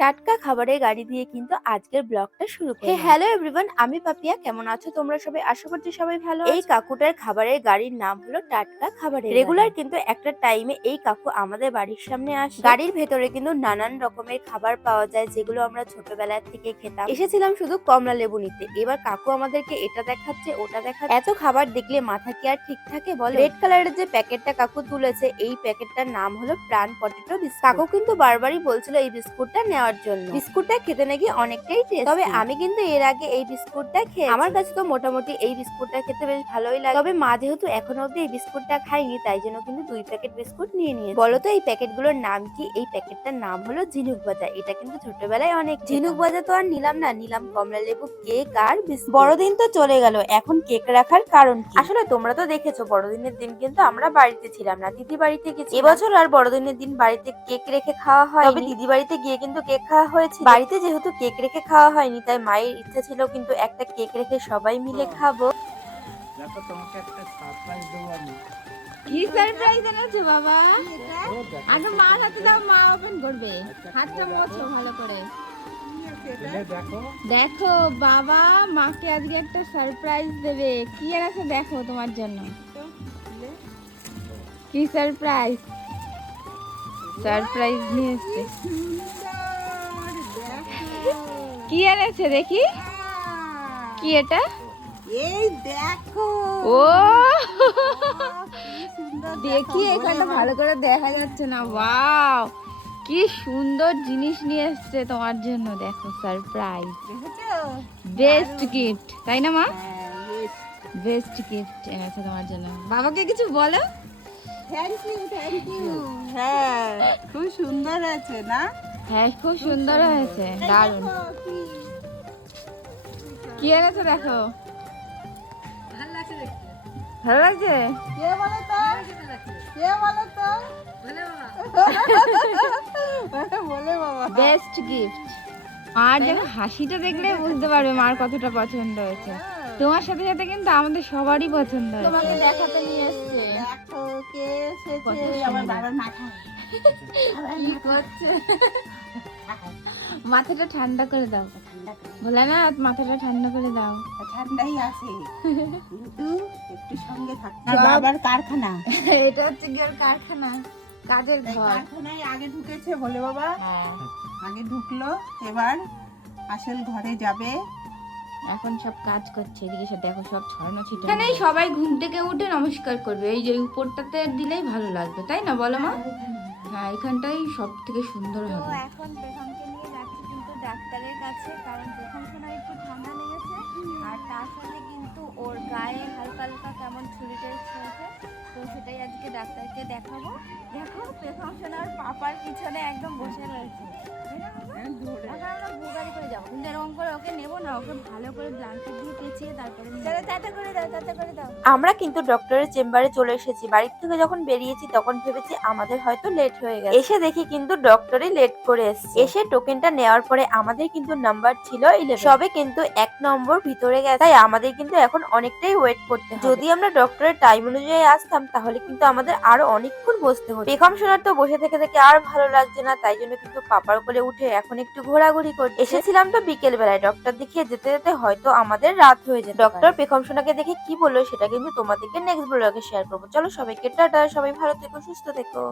টাটকা খাবারের গাড়ি দিয়ে কিন্তু আজকের ব্লগটা শুরু করি। হ্যালো এভরিওয়ান, আমি পাপিয়া। কেমন আছো তোমরা সবাই? আশা করছি সবাই ভালো। এই কাকুটার খাবারের গাড়ির নাম হলো টাটকা খাবারের রেগুলার কিন্তু একটা টাইমে এই কাকু আমাদের বাড়ির সামনে আসে। গাড়ির ভেতরে কিন্তু নানান রকমের খাবার পাওয়া যায়, যেগুলো আমরা ছোটবেলা থেকে খেতাম। এসেছিলাম শুধু কমলা লেবু নিতে, এবার কাকু আমাদেরকে এটা দেখাচ্ছে ওটা দেখাচ্ছে। এত খাবার দেখলে মাথা কি আর ঠিক থাকে বলো? রেড কালারের যে প্যাকেটটা কাকু তুলেছে, এই প্যাকেটটার নাম হলো প্রাণ পটেটো বিস্কুট। কাকু কিন্তু বারবারই বলছিল এই বিস্কুটটা নেওয়ার জন্য। বিস্কুটটা খেতে নাকি অনেকটাই টেস্টি, তবে আমি কিন্তু এর আগে এই বিস্কুটটা খেয়ে আমার কাছে তো মোটামুটি এই বিস্কুটটা খেতে বেশ ভালোই লাগে। তবে মা যেহেতু এখনো অব্দি এই বিস্কুটটা খাইনি, তাই জন্য কিন্তু 2 প্যাকেট বিস্কুট নিয়ে নিয়েছি। বলো তো এই প্যাকেটগুলোর নাম কি? এই প্যাকেটটার নাম হলো ঝিনুক ভাজা। এটা কিন্তু ছোটবেলায় অনেক ঝিনুক ভাজা তো আর নিলাম না, নিলাম কমলা লেবু, কেক আর বিস্কুট। বড়দিন তো চলে গেল, এখন কেক রাখার কারণ কি? আসলে তোমরা তো দেখেছো বড়দিনের দিন কিন্তু আমরা বাড়িতে ছিলাম না, দিদি বাড়িতে গেছি। এবছর আর বড়দিনের দিন বাড়িতে কেক রেখে খাওয়া হয়, তবে দিদি বাড়িতে গিয়ে কিন্তু কেক খাওয়া হয়েছে। বাড়িতে যেহেতু কেক রেখে খাওয়া হয়নি, তাই মায়ের ইচ্ছা ছিল কিন্তু একটা কেক রেখে সবাই মিলে খাবো। দেখো তোমাকে একটা সারপ্রাইজ দেবো আমি। কি সারপ্রাইজ এনেছো বাবা? আগে মার হাতে দাও, মা ওপেন করবে। হাতটা মোছো ভালো করে। দেখো দেখো বাবা মাকে আজকে একটা সারপ্রাইজ দেবে। কি এনেছে দেখো তোমার জন্য। কি সারপ্রাইজ? সারপ্রাইজ নিয়ে এসেছে। কি এনেছে দেখি? কি এটা? এই দেখো, ও কি সুন্দর দেখি দেখো, এখানটা বলে ভালো করে দেখা যাচ্ছে না। ওয়াও, কি সুন্দর জিনিস নিয়ে এসেছে তোমার জন্য। দেখো সারপ্রাইজ, দেখেছো? বেস্ট গিফট, তাই না মা? হ্যাঁ, yes. বেস্ট গিফট এনেছে তোমার জন্য। বাবাকে কিছু বলো। Thank you, thank you. হ্যাঁ, খুব সুন্দর আছে না? হ্যাঁ খুব সুন্দর হয়েছে, দারুণ। দেখো, কি এনেছে দেখো? ভালো লাগছে? কে বলো তো? কে বলো তো? বলে বাবা। Best gift. মার দেখো হাসিটা দেখলে বুঝতে পারবে মার কতটা পছন্দ হয়েছে। তোমার সাথে সাথে কিন্তু আমাদের সবারই পছন্দ হয়েছে। তোমাকে দেখাতে নিয়ে এসেছে। দেখো কে কত এসেছে আমার সুন্দর। বাবার মাথায়। কি করছে? মাথাটা ঠান্ডা করে দাও। বলে না মাথাটা ঠান্ডা করে দাও। ঠান্ডাই আছে, কিন্তু একটু সঙ্গে থাকতে হবে। বাবার কারখানা, এটা হচ্ছে কি ওর কারখানা, কাজের তাই ঘর। কারখানায় আগে ঢুকেছে বলে বাবা, হ্যাঁ, আগে ঢুকলো, এবার আসল ঘরে যাবে। এখন সব কাজ করছে। এদিকে সব দেখো সব ছড়ানো ছিটানো। এখানে সবাই ঘুম থেকে উঠে নমস্কার করবে। এই যে উপরটাতে দিলেই ভালো লাগবে, তাই না বলো মা? হ্যাঁ, এখানটাই সব থেকে সুন্দর তো হবে। এখন পেখমকে নিয়ে যাচ্ছি কিন্তু ডাক্তারের কাছে, কারণ পেখম সোনার একটু ঠান্ডা লেগেছে, আর তার সাথে কিন্তু ওর গায়ে হালকা হালকা কেমন ছুরি টাইপ হয়েছে। তো সেটাই আজকে ডাক্তারকে দেখাবো। দেখো পেখম সোনার পাপার পিছনে একদম বসে রয়েছে, তাই না বাবা? এখন আমরা ভুগাড়ি করে যাবো, কিন্তু এরকম করে ওকে নেবো না, ওকে ভালো করে ব্ল্যাঙ্কেট দিয়ে পেঁচিয়ে তারপরে টাটা করে দাও, টাটা করে দাও। আমরা কিন্তু ডক্টরের চেম্বারে চলে এসেছি। বাড়ির থেকে যখন বেরিয়েছি তখন ভেবেছি আমাদের হয়তো লেট হয়ে গেছে। এসে দেখি কিন্তু ডক্টরই লেট করে এসেছে। এসে টোকেনটা নেওয়ার পরে আমাদের কিন্তু নাম্বার ছিল 11, সবে কিন্তু 1 নম্বর ভিতরে গেছে, তাই আমাদের কিন্তু এখন অনেকটাই ওয়েট করতে হবে। যদি আমরা ডক্টরের টাইম অনুযায়ী আসতাম তাহলে কিন্তু আমাদের আরো অনেকক্ষণ বসতে হতো। পেখম সোনার তো বসে থেকে থেকে আর ভালো লাগছে না, তাই জন্য কিন্তু পাপার কোলে উঠে এখন একটু ঘোরাঘুরি করছে। এসেছিলাম তো বিকেল বেলায়, ডক্টর দেখিয়ে যেতে যেতে হয়তো আমাদের রাত হয়ে যেত। ডক্টর পেখম সোনাকে দেখে কি বললো সেটা কিন্তু তোমাদেরকে নেক্সট ব্লগে শেয়ার করবো। চলো সবাইকে টাটা, সবাই ভালো থেকো, সুস্থ থেকো।